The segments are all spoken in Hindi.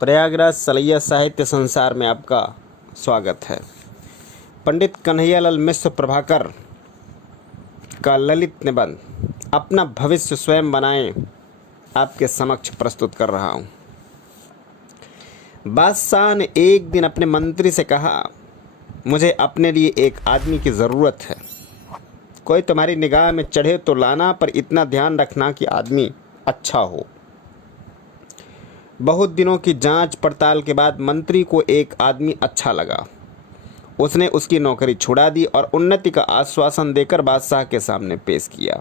प्रयागराज सलैया साहित्य संसार में आपका स्वागत है। पंडित कन्हैयालाल मिश्र प्रभाकर का ललित निबंध अपना भविष्य स्वयं बनाएं आपके समक्ष प्रस्तुत कर रहा हूँ। बादशाह ने एक दिन अपने मंत्री से कहा, मुझे अपने लिए एक आदमी की ज़रूरत है। कोई तुम्हारी निगाह में चढ़े तो लाना, पर इतना ध्यान रखना कि आदमी अच्छा हो। बहुत दिनों की जांच पड़ताल के बाद मंत्री को एक आदमी अच्छा लगा। उसने उसकी नौकरी छुड़ा दी और उन्नति का आश्वासन देकर बादशाह के सामने पेश किया।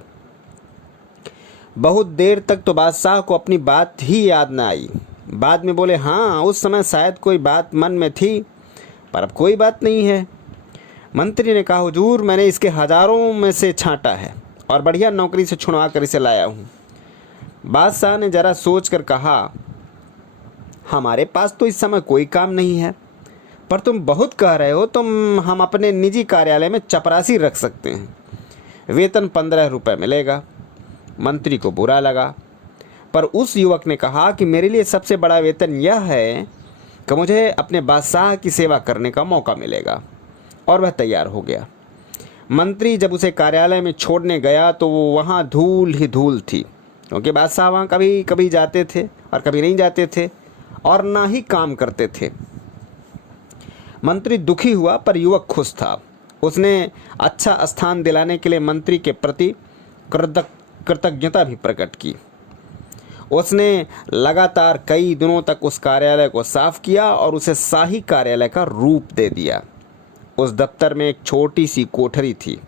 बहुत देर तक तो बादशाह को अपनी बात ही याद न आई। बाद में बोले, हाँ उस समय शायद कोई बात मन में थी, पर अब कोई बात नहीं है। मंत्री ने कहा, हुजूर मैंने इसके हजारों में से छांटा है और बढ़िया नौकरी से छुड़वा कर इसे लाया हूँ। बादशाह ने जरा सोच कर कहा, हमारे पास तो इस समय कोई काम नहीं है, पर तुम बहुत कह रहे हो, हम अपने निजी कार्यालय में चपरासी रख सकते हैं। वेतन 15 रुपये मिलेगा। मंत्री को बुरा लगा, पर उस युवक ने कहा कि मेरे लिए सबसे बड़ा वेतन यह है कि मुझे अपने बादशाह की सेवा करने का मौका मिलेगा। और वह तैयार हो गया। मंत्री जब उसे कार्यालय में छोड़ने गया तो वो वहाँ धूल ही धूल थी, क्योंकि बादशाह वहाँ कभी कभी जाते थे और कभी नहीं जाते थे और ना ही काम करते थे। मंत्री दुखी हुआ, पर युवक खुश था। उसने अच्छा स्थान दिलाने के लिए मंत्री के प्रति कृतज्ञता भी प्रकट की। उसने लगातार कई दिनों तक उस कार्यालय को साफ किया और उसे शाही कार्यालय का रूप दे दिया। उस दफ्तर में एक छोटी सी कोठरी थी।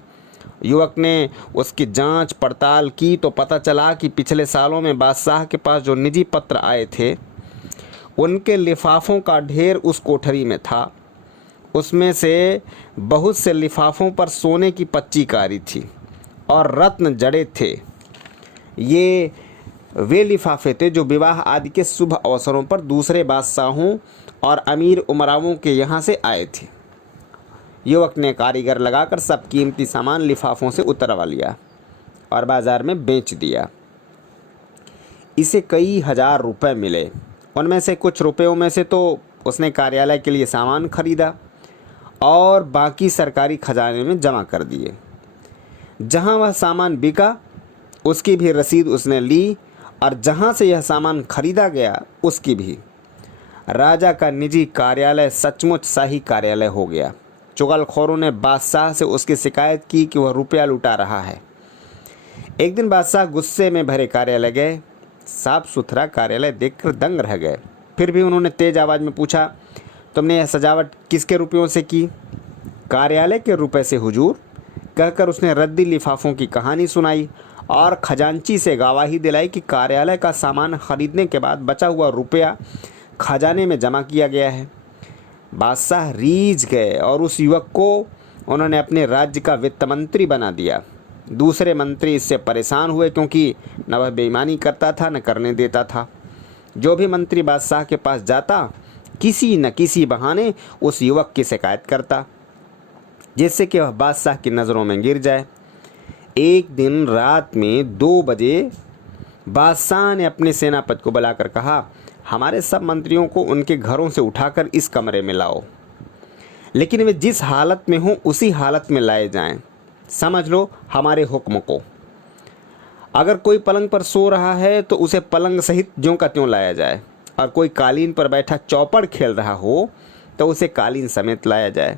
युवक ने उसकी जांच पड़ताल की तो पता चला कि पिछले सालों में बादशाह के पास जो निजी पत्र आए थे, उनके लिफाफों का ढेर उस कोठरी में था। उसमें से बहुत से लिफाफों पर सोने की पच्चीकारी थी और रत्न जड़े थे। ये वे लिफाफे थे जो विवाह आदि के शुभ अवसरों पर दूसरे बादशाहों और अमीर उमरावों के यहाँ से आए थे। युवक ने कारीगर लगाकर सब कीमती सामान लिफाफों से उतरवा लिया और बाजार में बेच दिया। इसे कई हजार रुपए मिले। उनमें से कुछ रुपयों में से तो उसने कार्यालय के लिए सामान खरीदा और बाकी सरकारी खजाने में जमा कर दिए। जहां वह सामान बिका उसकी भी रसीद उसने ली और जहां से यह सामान खरीदा गया उसकी भी। राजा का निजी कार्यालय सचमुच शाही कार्यालय हो गया। चुगलखोरों ने बादशाह से उसकी शिकायत की कि वह रुपया लुटा रहा है। एक दिन बादशाह गुस्से में भरे कार्यालय गए। साफ सुथरा कार्यालय देखकर दंग रह गए। फिर भी उन्होंने तेज आवाज़ में पूछा, तुमने यह सजावट किसके रुपयों से की? कार्यालय के रुपए से हुजूर, कहकर उसने रद्दी लिफाफों की कहानी सुनाई और खजांची से गवाही दिलाई कि कार्यालय का सामान खरीदने के बाद बचा हुआ रुपया खजाने में जमा किया गया है। बादशाह रीझ गए और उस युवक को उन्होंने अपने राज्य का वित्त मंत्री बना दिया। दूसरे मंत्री इससे परेशान हुए, क्योंकि न वह बेईमानी करता था न करने देता था। जो भी मंत्री बादशाह के पास जाता, किसी न किसी बहाने उस युवक की शिकायत करता, जिससे कि वह बादशाह की नज़रों में गिर जाए। एक दिन रात में 2 बजे बादशाह ने अपने सेनापति को बुलाकर कहा, हमारे सब मंत्रियों को उनके घरों से उठाकर इस कमरे में लाओ, लेकिन वे जिस हालत में हों उसी हालत में लाए जाएं। समझ लो हमारे हुक्म को। अगर कोई पलंग पर सो रहा है तो उसे पलंग सहित ज्यों का त्यों लाया जाए, और कोई कालीन पर बैठा चौपड़ खेल रहा हो तो उसे कालीन समेत लाया जाए।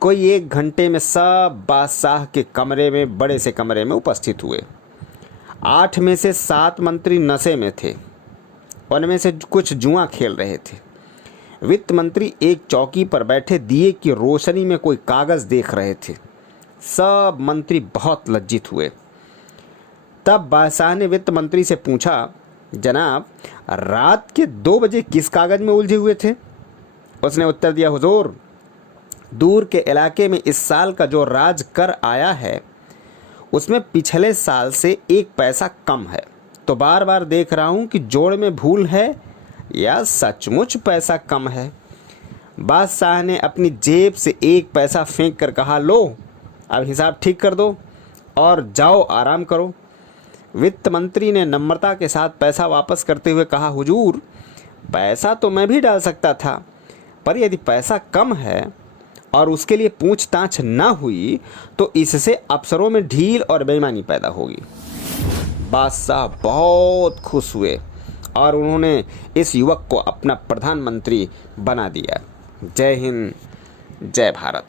कोई 1 घंटे में सब बादशाह के कमरे में, बड़े से कमरे में उपस्थित हुए। 8 में से 7 मंत्री नशे में थे। उनमें से कुछ जुआ खेल रहे थे। वित्त मंत्री एक चौकी पर बैठे दिए की रोशनी में कोई कागज देख रहे थे। सब मंत्री बहुत लज्जित हुए। तब बादशाह ने वित्त मंत्री से पूछा, जनाब रात के 2 बजे किस कागज में उलझे हुए थे? उसने उत्तर दिया, हुजूर दूर के इलाके में इस साल का जो राज कर आया है उसमें पिछले साल से 1 पैसा कम है, तो बार बार देख रहा हूँ कि जोड़ में भूल है या सचमुच पैसा कम है। बादशाह ने अपनी जेब से 1 पैसा फेंक कर कहा, लो अब हिसाब ठीक कर दो और जाओ आराम करो। वित्त मंत्री ने नम्रता के साथ पैसा वापस करते हुए कहा, हुजूर पैसा तो मैं भी डाल सकता था, पर यदि पैसा कम है और उसके लिए पूछताछ न हुई तो इससे अफसरों में ढील और बेईमानी पैदा होगी। बादशाह बहुत खुश हुए और उन्होंने इस युवक को अपना प्रधानमंत्री बना दिया। जय हिंद, जय भारत।